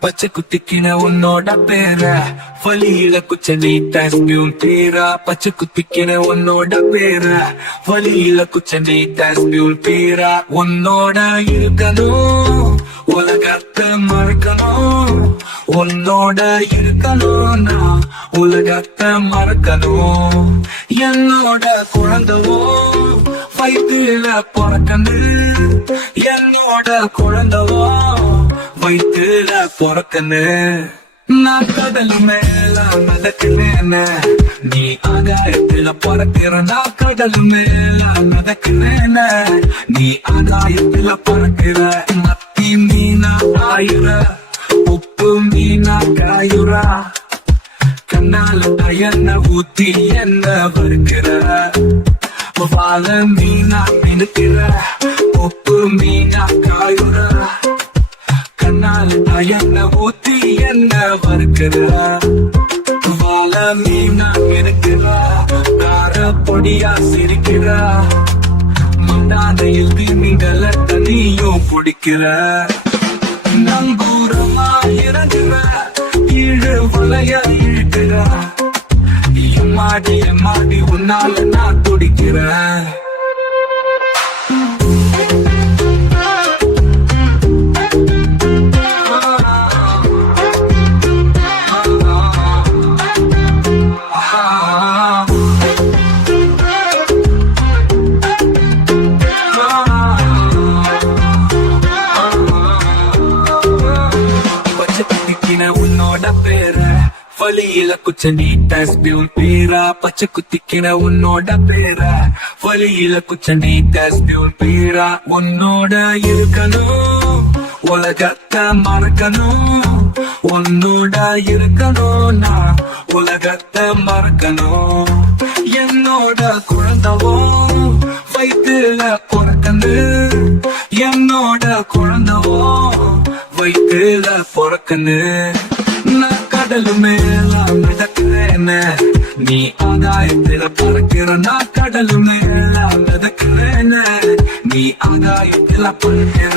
பச்சை குத்திக்கின உன்னோட பேர வழியில குச்சடி டஸ்பியூன் பேரா பச்சை குத்திக்கின உன்னோட பேர வழியில குச்சடி டஸ்பியூன் பேரா உன்னோட இருக்கணும் உலகத்தை மறக்கணும் உன்னோட இருக்கணும் நான் உலகத்தை மறக்கணும் என்னோட குழந்தவோ வயிற்றுல பிறக்கணும் என்னோட குழந்தவோ வயிற்றுல பிறக்கணும் நான் கடல் மேல மிதக்குனேன்னு நீ ஆகாயத்துல பிறக்கிற நான் கடல் மேல மிதக்குனேன்னு நீ ஆகாயத்துல பிறக்கிற மத்தி மீனா ஆயுற உப்பு மீனா காயுறா கண்ணால என்ன ஊத்தி என்ன வறுக்கிற வாழ மீனா மினுக்கிற உப்பு மீனா காயுற கண்ணால என்ன ஊத்தி என்ன வறுக்கிற வாழ மீனா மினுக்கிற கார பொடியா சிரிக்கிற மண்டாதையில் மீன்கள தனியும் பிடிக்கிற நங்கூரமா இறங்குற கீழே வளைய இழுக்கிற எம்மாடி உன்னால நான் துடிக்கிறேன் உன்னோட பேர வழியில குச்சடி டஸ்பியூன் பேரா பச்சை குத்திக்கின உன்னோட பேர வழியில குச்சடி டஸ்பியூன் பேரா உன்னோட இருக்கணும் உலகத்தை மறக்கணும் உன்னோட இருக்கணும் நான் உலகத்தை மறக்கணும் என்னோட குழந்தவோ வயிற்றுல பிறக்கணும் என்னோட குழந்தவோ வயிற்றுல பிறக்கணும் நான் கடல் மேல மிதக்கிறேன்னு நீ ஆகாயத்துல பறக்கிற நான் கடல் மேல மிதக்கிறேன்னு நீ ஆகாயத்துல பறக்கிற